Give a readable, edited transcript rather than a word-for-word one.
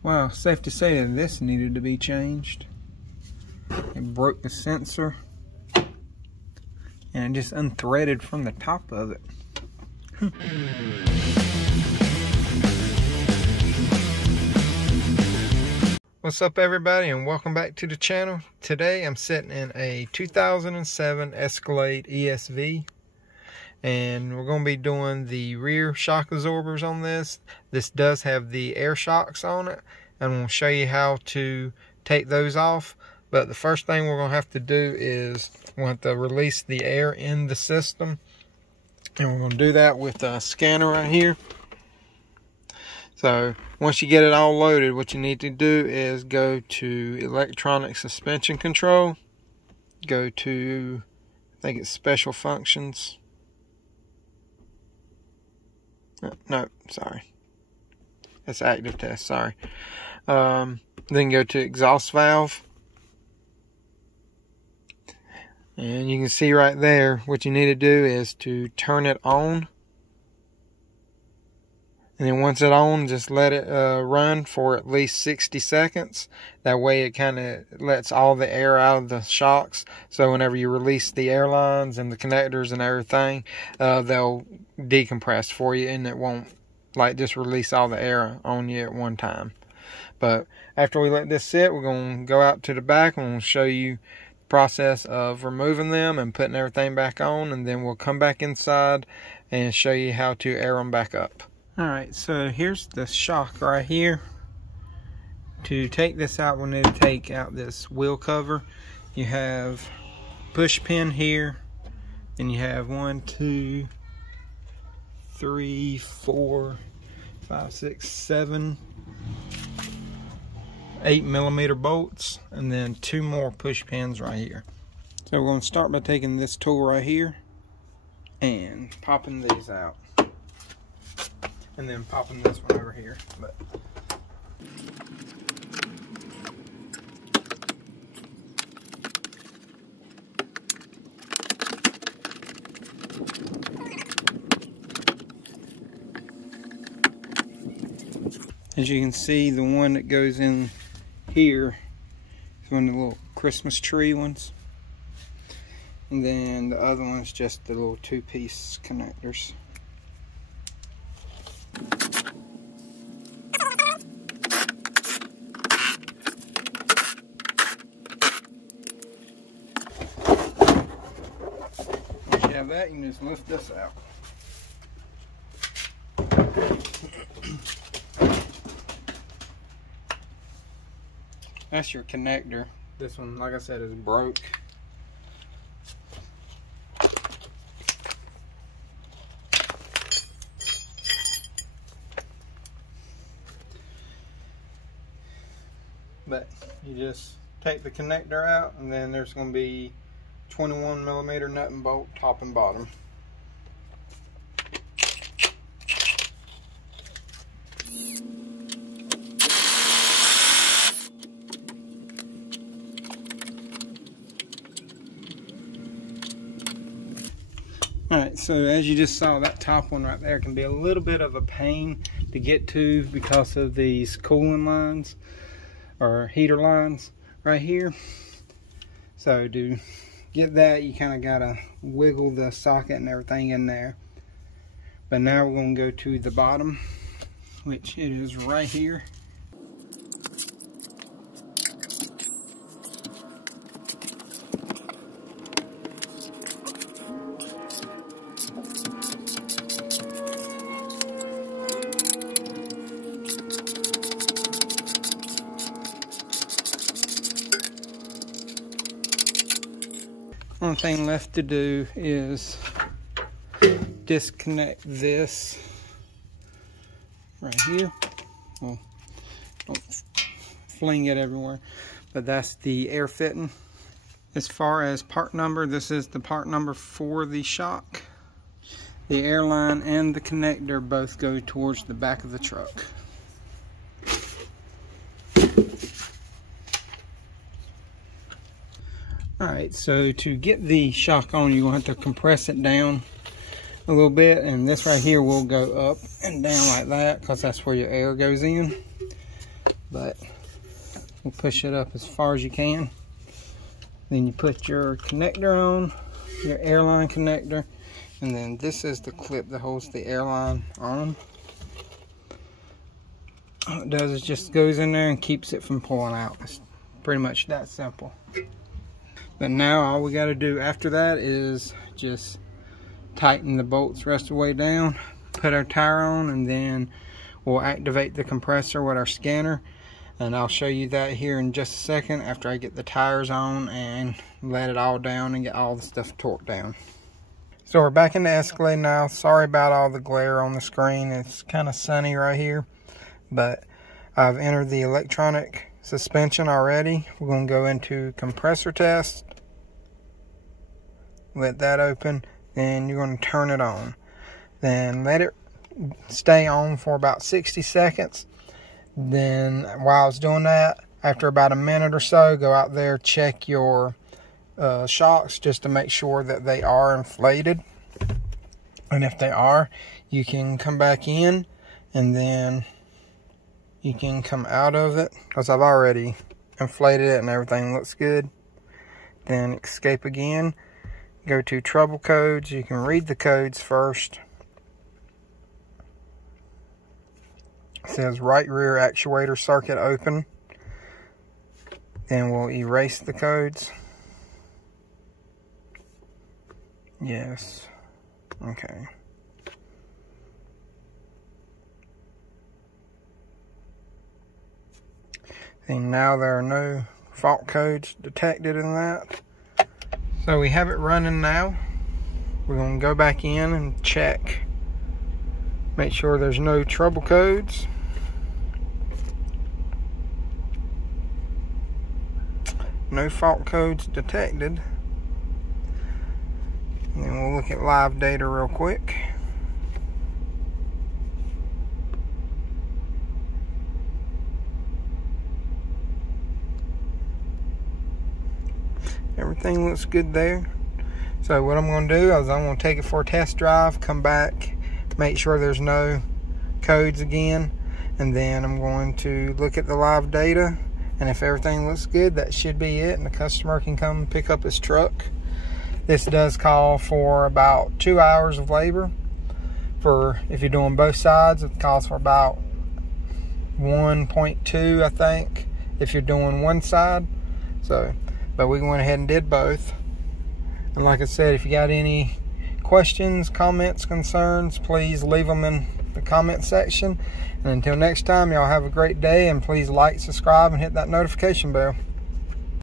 Wow, safe to say that this needed to be changed. It broke the sensor and it just unthreaded from the top of it. What's up everybody, and welcome back to the channel. Today I'm sitting in a 2007 Escalade ESV, and we're going to be doing the rear shock absorbers on this. This does have the air shocks on it, and I'm going to show you how to take those off. But the first thing we're going to have to do is we're going to have to release the air in the system, and we're going to do that with a scanner right here. So once you get it all loaded, what you need to do is go to electronic suspension control, go to, I think it's special functions. No, sorry, that's active test, sorry. Then go to exhaust valve, and you can see right there what you need to do is to turn it on. And then once it's on, just let it run for at least 60 seconds. That way it kind of lets all the air out of the shocks. So whenever you release the airlines and the connectors and everything, they'll decompress for you, and it won't like just release all the air on you at one time. But after we let this sit, we're going to go out to the back and we'll show you the process of removing them and putting everything back on. And then we'll come back inside and show you how to air them back up. Alright, so here's the shock right here. To take this out, we'll need to take out this wheel cover. You have push pin here, and you have 1, 2, 3, 4, 5, 6, 7, 8mm bolts, and then 2 more push pins right here. So we're going to start by taking this tool right here and popping these out. And then popping this one over here. But as you can see, the one that goes in here is one of the little Christmas tree ones. And then the other one's just the little 2-piece connectors. That, you can just lift this out. That's your connector. This one, like I said, is broke. But you just take the connector out, and then there's going to be 21mm nut and bolt, top and bottom. Alright, so as you just saw, that top one right there can be a little bit of a pain to get to because of these cooling lines or heater lines right here. So to get that, you kind of gotta wiggle the socket and everything in there. But now we're going to go to the bottom, which it is right here. Only thing left to do is disconnect this right here. Well, don't fling it everywhere, but that's the air fitting. As far as part number, this is the part number for the shock. The airline and the connector both go towards the back of the truck. Alright, so to get the shock on, you're going to have to compress it down a little bit, and this right here will go up and down like that because that's where your air goes in. but we'll push it up as far as you can. Then you put your connector on, your airline connector, and then this is the clip that holds the airline on. All it does is just goes in there and keeps it from pulling out. It's pretty much that simple. But now all we got to do after that is just tighten the bolts rest of the way down, put our tire on, and then we'll activate the compressor with our scanner. And I'll show you that here in just a second after I get the tires on and let it all down and get all the stuff torqued down. So we're back in the Escalade now. Sorry about all the glare on the screen. It's kind of sunny right here, but I've entered the electronic suspension already. We're going to go into compressor test. Let that open. Then you're going to turn it on. Then let it stay on for about 60 seconds. Then while it's doing that, after about a minute or so, go out there, check your shocks just to make sure that they are inflated. And if they are, you can come back in and then you can come out of it, because I've already inflated it and everything looks good. Then escape again, go to trouble codes. You can read the codes first. It says right rear actuator circuit open. Then we'll erase the codes. Yes. Okay. And now there are no fault codes detected in that. So we have it running now. We're going to go back in and check. Make sure there's no trouble codes. No fault codes detected. And then we'll look at live data real quick. Everything looks good there. So what I'm going to do is I'm going to take it for a test drive, come back, make sure there's no codes again, and then I'm going to look at the live data, and if everything looks good, that should be it, and the customer can come pick up his truck. This does call for about 2 hours of labor. For if you're doing both sides, it calls for about 1.2, I think, if you're doing one side. So, but we went ahead and did both. And like I said, if you got any questions, comments, concerns, please leave them in the comment section. And until next time, y'all have a great day, and please like, subscribe, and hit that notification bell.